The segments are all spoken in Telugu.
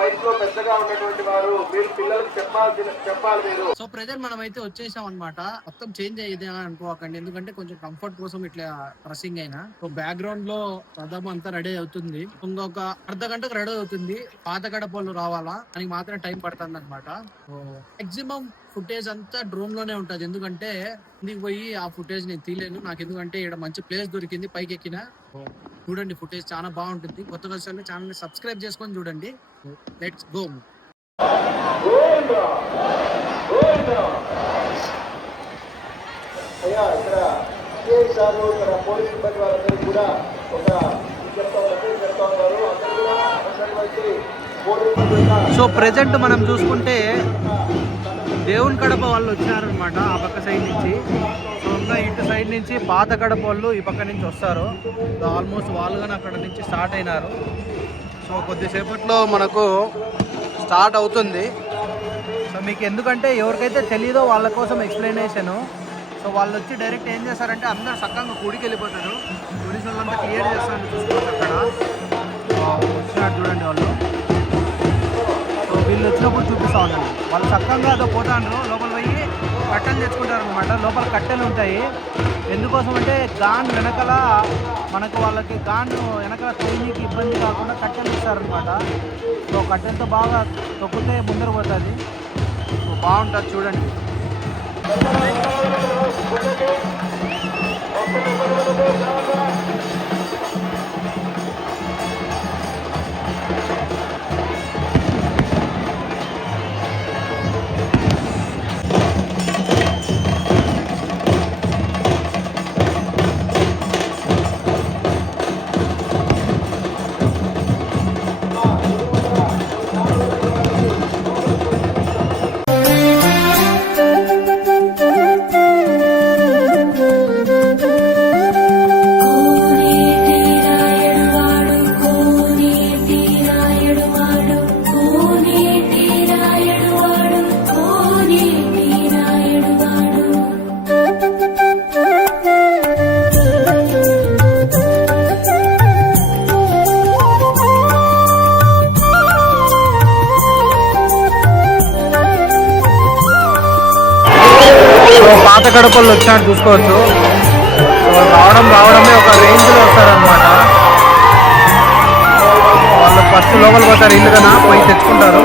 వయసులో పెద్దగా ఉన్నటువంటి వారు మీరు పిల్లలకు చెప్పాల్సిన చెప్పాలి మీరు. సో ప్రజలు మనం అయితే వచ్చేసాం అనమాట మొత్తం చేంజ్ అయ్యేది అని అనుకోకండి. ఎందుకంటే కొంచెం కంఫర్ట్ కోసం ఇట్లా డ్రెస్సింగ్ అయినా. సో బ్యాక్గ్రౌండ్లో దాదాపు అంతా రెడీ అవుతుంది. ఇంకొక అర్ధ గంటకు రెడీ అవుతుంది. పాత గడపలు రావాలా? దానికి మాత్రం టైం పడుతుంది అనమాట మాక్సిమం ఫుటేజ్ అంతా డ్రోన్లోనే ఉంటుంది. ఎందుకంటే ఇందుకు పోయి ఆ ఫుటేజ్ నేను తీయలేను. నాకు ఎందుకంటే ఇక్కడ మంచి ప్లేస్ దొరికింది పైకి ఎక్కిన. చూడండి ఫుటేజ్ చాలా బాగుంటుంది. కొత్త వచ్చే ఛానల్ సబ్స్క్రైబ్ చేసుకొని చూడండి. లెట్స్ గో అయ్యా ఇక్కడ సిఐ ఇక్కడ పోలీస్ సిబ్బంది కూడా ఒక చెప్తా చెప్తా ఉన్నారు అందరూ కూడా అందరి వచ్చి సో ప్రెజెంట్ మనం చూసుకుంటే దేవుని కడప వాళ్ళు వచ్చారనమాట ఆ పక్క సైడ్ నుంచి. సో ఇంకా ఇటు సైడ్ నుంచి పాత కడప వాళ్ళు ఈ పక్క నుంచి వస్తారు. ఆల్మోస్ట్ వాళ్ళుగానే అక్కడ నుంచి స్టార్ట్ అయినారు. సో కొద్దిసేపట్లో మనకు స్టార్ట్ అవుతుంది. సో మీకు ఎందుకంటే ఎవరికైతే తెలియదో వాళ్ళ కోసం ఎక్స్ప్లెనేషను సో వాళ్ళు వచ్చి డైరెక్ట్ ఏం చేస్తారంటే అందరు సక్కగా గుడికి వెళ్ళిపోతారు పోలీసు వాళ్ళంతా క్లియర్ చేస్తారని చూసుకోవచ్చు అక్కడ. వచ్చినట్టు చూడండి వాళ్ళు. వీళ్ళు వచ్చినప్పుడు చూపిస్తా ఉన్నాను వాళ్ళు చక్కగా అదో పోతాను లోపల పోయి కట్టెలు తెచ్చుకుంటారు అనమాట లోపల కట్టెలు ఉంటాయి. ఎందుకోసం అంటే గాన్ వెనకల మనకు వాళ్ళకి గాన్ వెనకాల తొయ్యికి ఇబ్బంది కాకుండా కట్టెలు ఇస్తారనమాట సో కట్టెలతో బాగా తొక్కితే ముందర పోతుంది. సో బాగుంటుంది చూడండి. కోనేటి సో పాత కడపల్లో వచ్చినట్టు చూసుకోవచ్చు. రావడం రావడమే ఒక రేంజ్లో వస్తారనమాట వాళ్ళు ఫస్ట్ లోపలికి పోతారు ఇల్లు కన్నా పోయి తెచ్చుకుంటారు.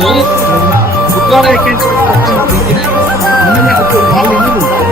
국가의 개척 같은 분위기를 국민의 학교 마음을 누른다.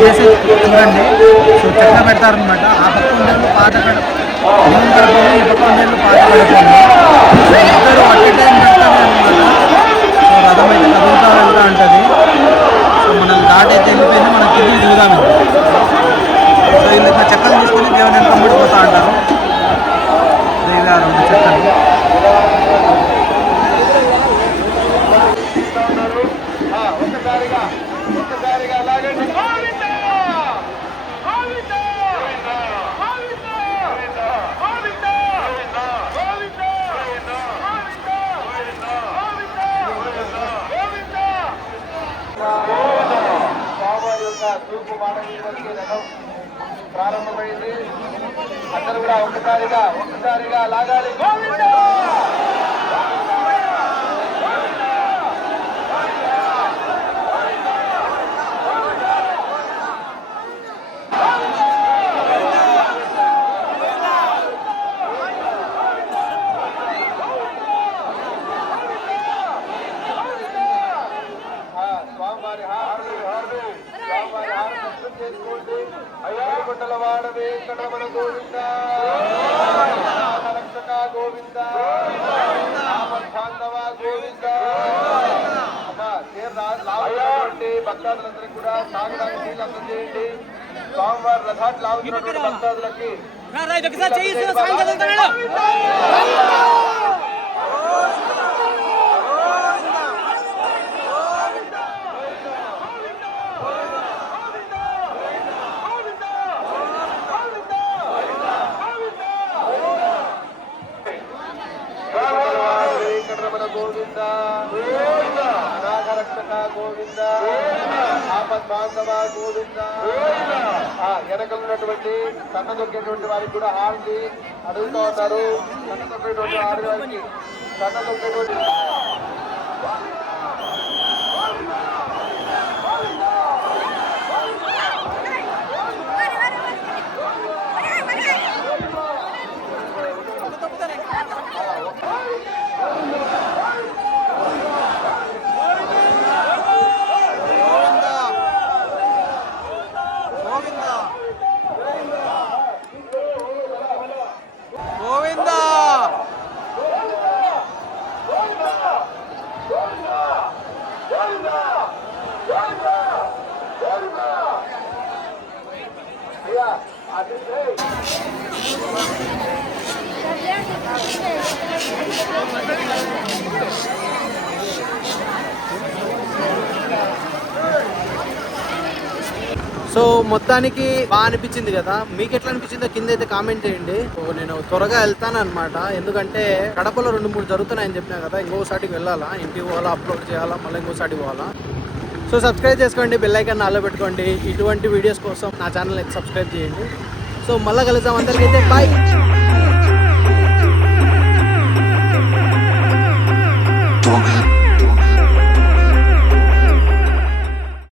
చేసి చూడండి. సో చెక్క పెడతారనమాట ఆ పక్క ఉండేళ్ళు పాత కడ దేవుని ఈ పక్క ఉండేళ్ళు పాత కడపలు ఇద్దరు అట్ టైం అనమాట సో రథం అయితే కదులుతా ఉంటుంది. సో మనం దాటైతే వెళ్ళిపోయింది మనం తిరిగి దిగుదాం సో వీళ్ళు చెక్కలు తీసుకొని దేవుని వెనక పడిపోతా అంటారు ఇలా రెండు చెక్కలు ఆ, ఒక్కసారిగా ఒక్కసారిగా లాగండి గోవిందా! గోవిందా! గోవిందా! గోవిందా! గోవిందా! గోవిందా! స్వామి యొక్క తూర్పు మానవీయులకి రథం ప్రారంభమైంది. అందరూ కూడా ఒక్కసారిగా ఒక్కసారిగా లాగాలి. గోవిందా ఆ, స్వామివారి హారతి హారతి స్వామివారి హారతి దర్శనం చేసుకోండి అయ్యా గుండల వాడవే కడమల గోవింద రక్షక గోవింద బాంధవ గోవింద అమ్మా, తీరు రా- లాగుతున్నటువంటి భక్తాదులందరికీ కూడా తాగడానికి నీళ్ళు అందజేయండి. స్వామివారి రథాన్ని లాగుతున్నటువంటి భక్తాదులకి వెంకటరమణ గోవింద నాగరక్షక గోవింద ఆపద్ బాంధవ గోవింద ఆ, వెనకలు ఉన్నటువంటి సన్న దొక్కేటువంటి వారికి కూడా హారతి అడుగుతూ ఉన్నారు సన్న దొక్కేటువంటి ఆడవారికి సన్న దొక్కేటువంటి సో మొత్తానికి బాగా అనిపించింది కదా. మీకు ఎట్లా అనిపించిందో కింద అయితే కామెంట్ చేయండి. సో నేను త్వరగా వెళ్తాను అనమాట ఎందుకంటే కడపలో రెండు మూడు జరుగుతున్నాయని చెప్పినా కదా ఇంకోసారికి వెళ్ళాలా? ఇంటికి పోవాలా? అప్లోడ్ చేయాలా? మళ్ళీ ఇంకోసారి పోవాలా? సో సబ్స్క్రైబ్ చేసుకోండి బెల్లైకన్ నాలో పెట్టుకోండి. ఇటువంటి వీడియోస్ కోసం నా ఛానల్ అయితే సబ్స్క్రైబ్ చేయండి. సో మళ్ళీ కలుద్దాం అందరికైతే బాయ్